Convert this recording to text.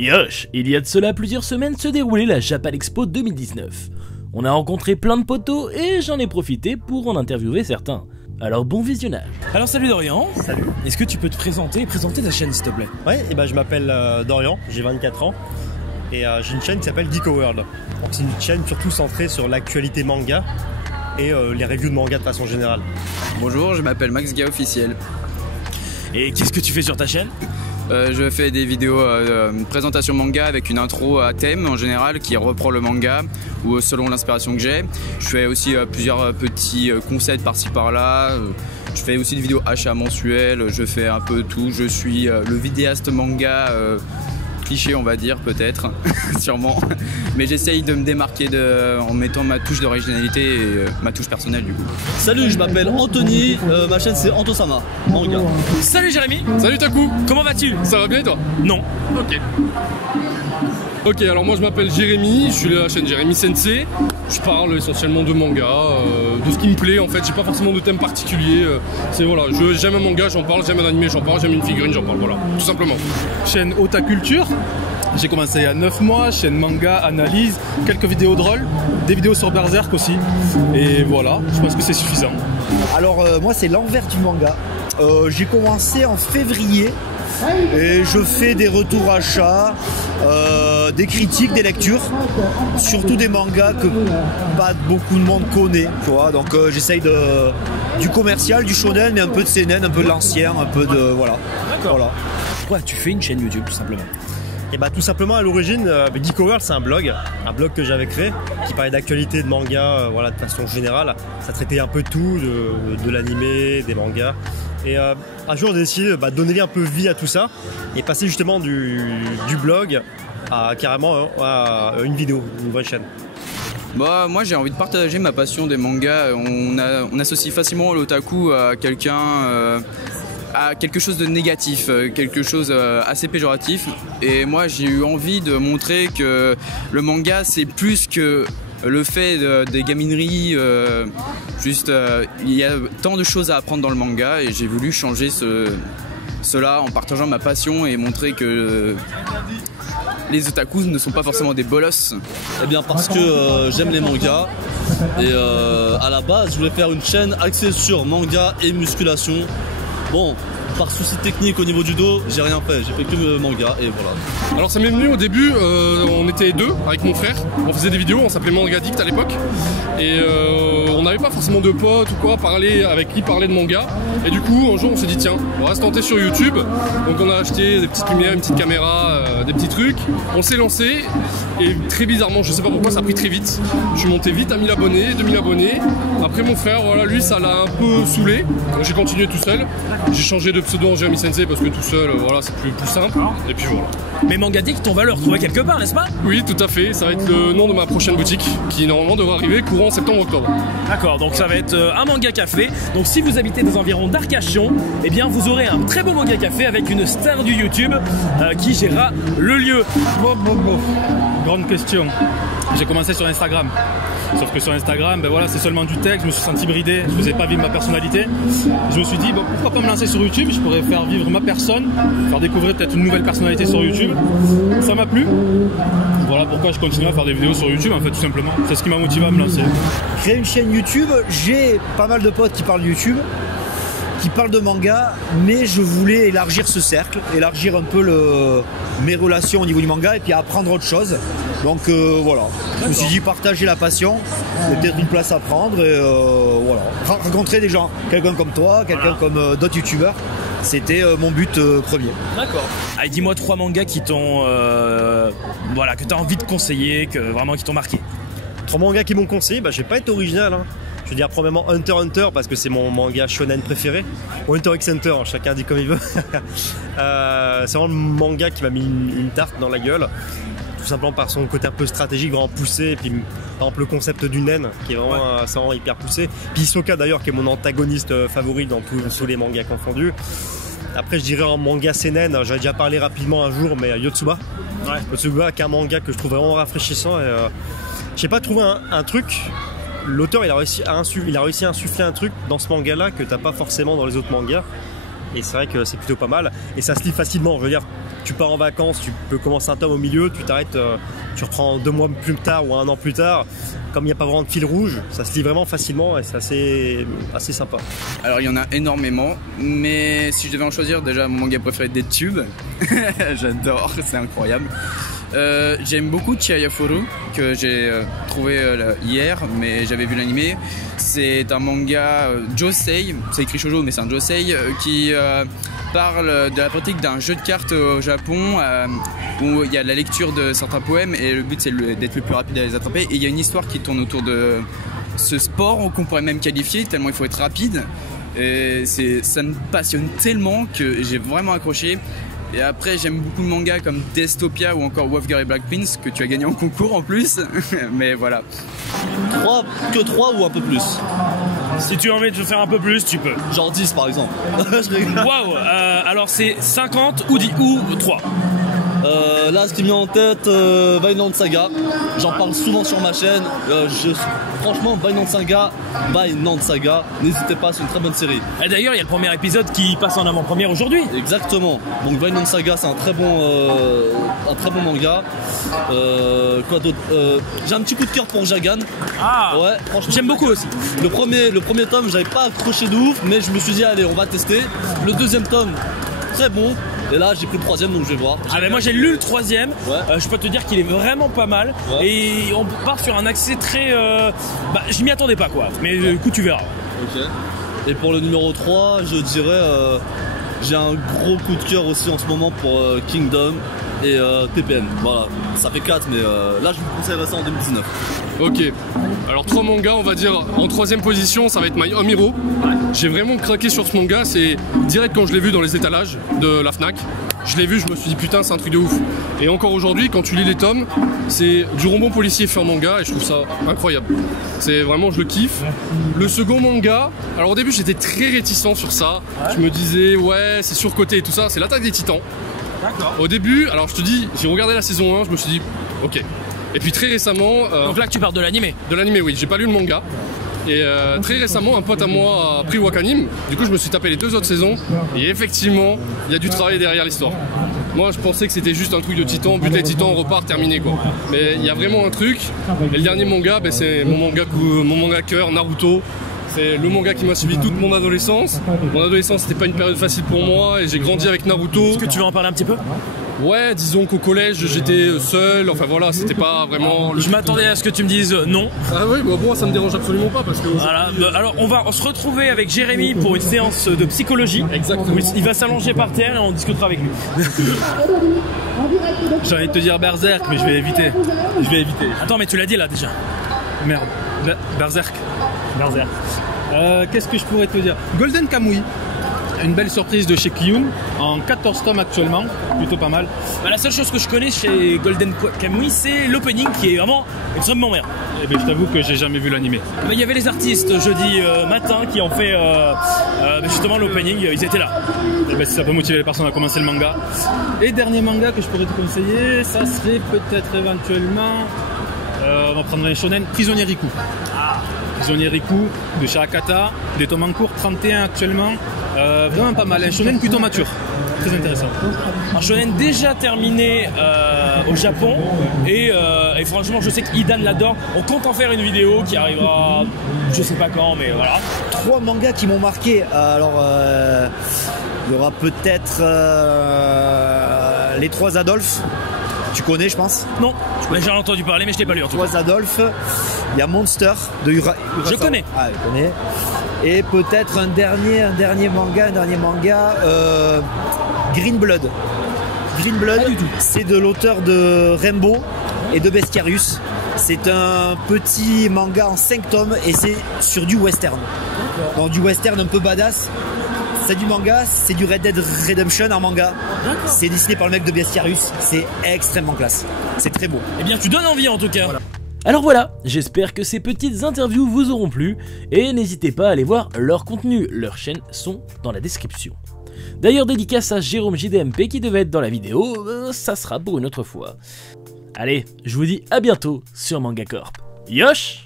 Yosh, il y a de cela plusieurs semaines se déroulait la Japan Expo 2019. On a rencontré plein de potos et j'en ai profité pour en interviewer certains. Alors bon visionnage. Alors salut Dorian. Salut. Est-ce que tu peux te présenter et présenter ta chaîne s'il te plaît? Ouais, et je m'appelle Dorian, j'ai 24 ans et j'ai une chaîne qui s'appelle Geeko World. Donc c'est une chaîne surtout centrée sur l'actualité manga et les reviews de manga de façon générale. Bonjour, je m'appelle Max Ga Officiel. Et qu'est-ce que tu fais sur ta chaîne? Je fais des vidéos présentation manga avec une intro à thème en général qui reprend le manga ou selon l'inspiration que j'ai. Je fais aussi plusieurs petits concepts par-ci par-là. Je fais aussi des vidéos achats mensuels, je fais un peu tout. Je suis le vidéaste manga cliché on va dire peut-être, sûrement. Mais j'essaye de me démarquer en mettant ma touche d'originalité et ma touche personnelle du coup. Salut, je m'appelle Anthony, ma chaîne c'est Antosama, manga. Salut Jérémy. Salut Taku. Comment vas-tu? Ça va bien et toi? Non. Ok, alors moi je m'appelle Jérémy, je suis de la chaîne Jérémy Sensei. Je parle essentiellement de manga, de ce qui me plaît en fait, j'ai pas forcément de thème particulier. C'est voilà, j'aime un manga, j'en parle, j'aime un animé, j'en parle, j'aime une figurine, j'en parle, voilà, tout simplement. Chaîne Otaculture, j'ai commencé il y a 9 mois, chaîne manga, analyse, quelques vidéos drôles, des vidéos sur Berserk aussi. Et voilà, je pense que c'est suffisant. Alors moi c'est l'envers du manga. J'ai commencé en février et je fais des retours achats, des critiques, des lectures, surtout des mangas que pas beaucoup de monde connaît, tu vois. Donc j'essaye du commercial, du shonen, mais un peu de seinen, un peu de l'ancien, un peu de voilà. D'accord. Voilà. Pourquoi tu fais une chaîne YouTube tout simplement? Et tout simplement à l'origine, Geeko World c'est un blog que j'avais créé qui parlait d'actualité de manga, voilà, de façon générale. Ça traitait un peu de tout, de l'animé, des mangas. Et un jour j'ai décidé de donner un peu vie à tout ça et passer justement du blog à carrément à une vidéo, une vraie chaîne. Bah, moi j'ai envie de partager ma passion des mangas. On associe facilement l'otaku à quelque chose de négatif, quelque chose assez péjoratif. Et moi j'ai eu envie de montrer que le manga c'est plus que le fait des gamineries, il y a tant de choses à apprendre dans le manga et j'ai voulu changer cela en partageant ma passion et montrer que les otakus ne sont pas forcément des bolosses. Eh bien parce que j'aime les mangas et à la base je voulais faire une chaîne axée sur manga et musculation. Bon, par souci technique au niveau du dos, j'ai rien fait, j'ai fait que le manga et voilà. Alors ça m'est venu au début, on était deux avec mon frère, on faisait des vidéos, on s'appelait Manga Addict à l'époque. Et on n'avait pas forcément de potes ou quoi, avec qui parler de manga. Et du coup un jour on s'est dit tiens, on va se tenter sur YouTube. Donc on a acheté des petites lumières, une petite caméra, des petits trucs. On s'est lancé et très bizarrement, je sais pas pourquoi ça a pris très vite. Je suis monté vite à 1000 abonnés, 2000 abonnés. Après mon frère, voilà, lui ça l'a un peu saoulé. Donc j'ai continué tout seul. J'ai changé de pseudo en Jérémy Sensei parce que tout seul, voilà, c'est plus simple. Et puis voilà. Mais Manga Addict, on va le retrouver quelque part, n'est-ce pas? Oui, tout à fait. Ça va être le nom de ma prochaine boutique qui normalement devrait arriver courant septembre-octobre. D'accord, donc ça va être un manga café. Donc si vous habitez des environs d'Arcachon, eh bien vous aurez un très beau manga café avec une star du YouTube qui gérera le lieu. Grande question. J'ai commencé sur Instagram. Sauf que sur Instagram, voilà, c'est seulement du texte, je me suis senti bridé, je faisais pas vivre ma personnalité. Je me suis dit, pourquoi pas me lancer sur YouTube, je pourrais faire vivre ma personne, faire découvrir peut-être une nouvelle personnalité sur YouTube. Ça m'a plu. Voilà pourquoi je continue à faire des vidéos sur YouTube, en fait, tout simplement. C'est ce qui m'a motivé à me lancer. Créer une chaîne YouTube, j'ai pas mal de potes qui parlent de YouTube, qui parlent de manga, mais je voulais élargir ce cercle, élargir un peu mes relations au niveau du manga et puis apprendre autre chose. Donc voilà, je me suis dit partager la passion, c'est peut-être une place à prendre et voilà. Rencontrer des gens, quelqu'un comme toi, quelqu'un comme d'autres youtubeurs, c'était mon but premier. D'accord. Allez, dis-moi 3 mangas qui t'ont, voilà, que t'as envie de conseiller, vraiment qui t'ont marqué. 3 mangas qui m'ont conseillé, je vais pas être original. Je veux dire premièrement Hunter x Hunter parce que c'est mon manga shonen préféré. Ou Hunter x Hunter, chacun dit comme il veut. C'est vraiment le manga qui m'a mis une tarte dans la gueule. Tout simplement par son côté un peu stratégique, vraiment poussé. Et puis par exemple le concept du naine qui est vraiment hyper poussé. Puis Hisoka d'ailleurs qui est mon antagoniste favori dans tous les mangas confondus. Après je dirais en manga seinen, j'avais déjà parlé rapidement un jour, mais Yotsuba. Ouais. Yotsuba qui est un manga que je trouve vraiment rafraîchissant. Et j'ai pas trouvé un truc. L'auteur il a réussi à insuffler un truc dans ce manga là que t'as pas forcément dans les autres mangas. et c'est vrai que c'est plutôt pas mal. Et ça se lit facilement, je veux dire, tu pars en vacances, tu peux commencer un tome au milieu, tu t'arrêtes, tu reprends 2 mois plus tard ou 1 an plus tard. Comme il n'y a pas vraiment de fil rouge, ça se lit vraiment facilement et c'est assez sympa. Alors il y en a énormément, mais si je devais en choisir, déjà mon manga préféré DeadTube, j'adore, c'est incroyable. J'aime beaucoup Chihayafuru, que j'ai trouvé hier, mais j'avais vu l'animé. C'est un manga josei, c'est écrit shoujo mais c'est un josei, qui parle de la pratique d'un jeu de cartes au Japon où il y a la lecture de certains poèmes et le but c'est d'être le plus rapide à les attraper. Et il y a une histoire qui tourne autour de ce sport qu'on pourrait même qualifier, tellement il faut être rapide. Et ça me passionne tellement que j'ai vraiment accroché. Et après j'aime beaucoup de mangas comme Dystopia ou encore Wolf Girl et Black Prince que tu as gagné en concours en plus. Mais voilà. 3 ou un peu plus. Si tu as envie de faire un peu plus, tu peux. Genre 10 par exemple. Waouh. Alors c'est 50 ou 3. Là, ce qui me vient en tête, Vinland Saga. J'en parle souvent sur ma chaîne. Franchement, Vinland Saga, n'hésitez pas, c'est une très bonne série. Et d'ailleurs, il y a le premier épisode qui passe en avant-première aujourd'hui. Exactement. Donc Vinland Saga, c'est un très bon manga. Quoi d'autre j'ai un petit coup de cœur pour Jagan. Ah. Ouais, franchement. J'aime beaucoup aussi. Le premier tome, j'avais pas accroché de ouf, mais je me suis dit allez, on va tester. Le deuxième tome, très bon. Et là j'ai pris le 3ème donc je vais voir. Ah ben moi j'ai lu le 3ème, ouais. Je peux te dire qu'il est vraiment pas mal, ouais. Et on part sur un accès très... je m'y attendais pas quoi, mais du coup tu verras. Ok. Et pour le numéro 3, je dirais j'ai un gros coup de cœur aussi en ce moment pour Kingdom et TPM. Voilà, ça fait 4 mais là je vous conseillerais ça en 2019. Ok, alors 3 mangas, on va dire en 3ème position, ça va être My Home Hero. J'ai vraiment craqué sur ce manga, c'est direct quand je l'ai vu dans les étalages de la Fnac. Je l'ai vu, je me suis dit putain c'est un truc de ouf. Et encore aujourd'hui, quand tu lis les tomes, c'est du roman policier fait en manga et je trouve ça incroyable. C'est vraiment, je le kiffe. Le second manga, alors au début j'étais très réticent sur ça. Je me disais ouais c'est surcoté et tout ça, c'est l'Attaque des Titans. D'accord. Au début, alors je te dis, j'ai regardé la saison 1, je me suis dit ok. Et puis très récemment... Donc là tu parles de l'animé. De l'animé oui, j'ai pas lu le manga. Et très récemment un pote à moi a pris Wakanim. Du coup je me suis tapé les 2 autres saisons. Et effectivement, il y a du travail derrière l'histoire. Moi je pensais que c'était juste un truc de titan, bute les titans, repart, terminé quoi. Mais il y a vraiment un truc. Et le dernier manga, c'est mon manga cœur, Naruto. C'est le manga qui m'a suivi toute mon adolescence. Mon adolescence c'était pas une période facile pour moi et j'ai grandi avec Naruto. Est-ce que tu veux en parler un petit peu ? Ouais, disons qu'au collège j'étais seul, enfin voilà, c'était pas vraiment... Je m'attendais à ce que tu me dises non. Ah oui, bah bon, ça me dérange absolument pas parce que... Voilà, alors on va se retrouver avec Jérémy pour une séance de psychologie. Exactement. Il va s'allonger par terre et on discutera avec lui. J'ai envie de te dire Berserk, mais je vais éviter. Attends, mais tu l'as dit là déjà. Merde. Berserk. Qu'est-ce que je pourrais te dire? Golden Kamuy. Une belle surprise de chez Kiyun, en 14 tomes actuellement, plutôt pas mal. La seule chose que je connais chez Golden Kamuy, c'est l'opening qui est vraiment extrêmement bien. Eh bien, je t'avoue que j'ai jamais vu l'animé. Il y avait les artistes jeudi matin qui ont fait justement l'opening, ils étaient là. Eh bien, si ça peut motiver les personnes à commencer le manga. Et dernier manga que je pourrais te conseiller, ça serait peut-être éventuellement, on va prendre un shonen, Prisonnier Riku. Prisonnier Riku de chez Akata, des tomes en cours, 31 actuellement. Vraiment pas mal, un shonen plutôt mature, très intéressant. Un shonen déjà terminé au Japon et franchement je sais qu'Idan l'adore. On compte en faire une vidéo qui arrivera je sais pas quand mais voilà. 3 mangas qui m'ont marqué, alors il y aura peut-être les 3 Adolphes. Tu connais je pense? Non, mais j'en ai entendu parler mais je l'ai pas lu en tout cas. 3 Adolphes, il y a Monster de Urasawa. Je connais. Ah, je connais. Et peut-être un dernier manga, Green Blood. Green Blood, c'est de l'auteur de Rainbow et de Bestiarius. C'est un petit manga en 5 tomes et c'est sur du western. Donc du western un peu badass. C'est du manga, c'est du Red Dead Redemption en manga. C'est dessiné par le mec de Bestiarius. C'est extrêmement classe. C'est très beau. Eh bien tu donnes envie en tout cas. Voilà. Alors voilà, j'espère que ces petites interviews vous auront plu, et n'hésitez pas à aller voir leur contenu, leurs chaînes sont dans la description. D'ailleurs dédicace à Jérôme JDMP qui devait être dans la vidéo, ça sera pour une autre fois. Allez, je vous dis à bientôt sur Manga Corp. Yosh!